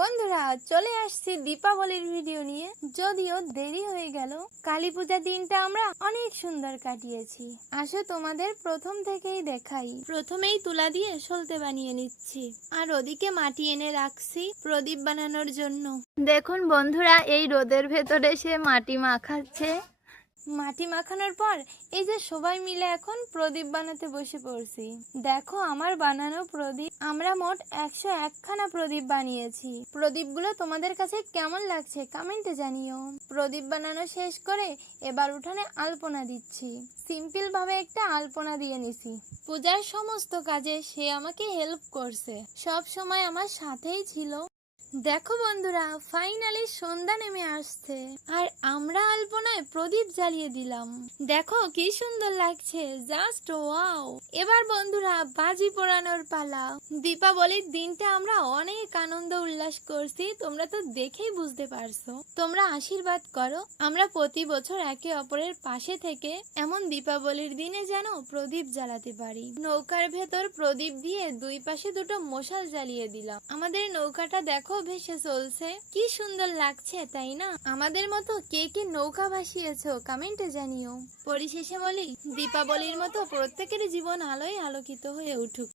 বন্ধুরা চলে আসছি দীপাবলির ভিডিও নিয়ে। যদিও দেরি হয়ে গেল, কালী পূজার দিনটা আমরা অনেক সুন্দর কাটিয়েছি। আসো তোমাদের প্রথম থেকেই দেখাই। প্রথমেই তুলা দিয়ে সলতে বানিয়ে নিচ্ছি, আর ওদিকে মাটি এনে রাখছি প্রদীপ বানানোর জন্য। দেখুন বন্ধুরা, এই রোদের ভেতরে সে মাটি মাখাচ্ছে। মাটি মাখানোর পর এই যে সবাই মিলে এখন প্রদীপ বানাতে বসে পড়ছি। দেখো আমার বানানো প্রদীপ, আমরা মোট 101খানা প্রদীপ বানিয়েছি। প্রদীপগুলো তোমাদের কাছে কেমন লাগছে কমেন্টে জানিও। প্রদীপ বানানো শেষ করে এবার উঠানে আলপনা দিচ্ছি। সিম্পল ভাবে একটা আলপনা দিয়ে নিছি। পূজার সমস্ত কাজে সে আমাকে হেল্প করছে, সব সময় আমার সাথেই ছিল। দেখো বন্ধুরা, ফাইনালি সন্ধ্যা নেমে আসছে আর আমরা আলপনায় প্রদীপ জ্বালিয়ে দিলাম। দেখো কি সুন্দর লাগছে, জাস্ট ওয়াও। এবার বন্ধুরা বাজি পোড়ানোর পালা। দীপাবলির দিনটা আমরা অনেক আনন্দ উল্লাস করছি, তোমরা তো দেখেই বুঝতে পারছো। তোমরা আশীর্বাদ করো আমরা প্রতি বছর একে অপরের পাশে থেকে এমন দীপাবলির দিনে যেন প্রদীপ জ্বালাতে পারি। নৌকার ভেতর প্রদীপ দিয়ে দুই পাশে দুটো মশাল জ্বালিয়ে দিলাম। আমাদের নৌকাটা দেখো ভেসে চলছে, কি সুন্দর লাগছে তাই না? আমাদের মতো কে কে নৌকা ভাসিয়েছো কমেন্টে জানিও। পরিশেষে বলি, দীপাবলির মতো প্রত্যেকের জীবন আলোয় আলোকিত হয়ে উঠুক।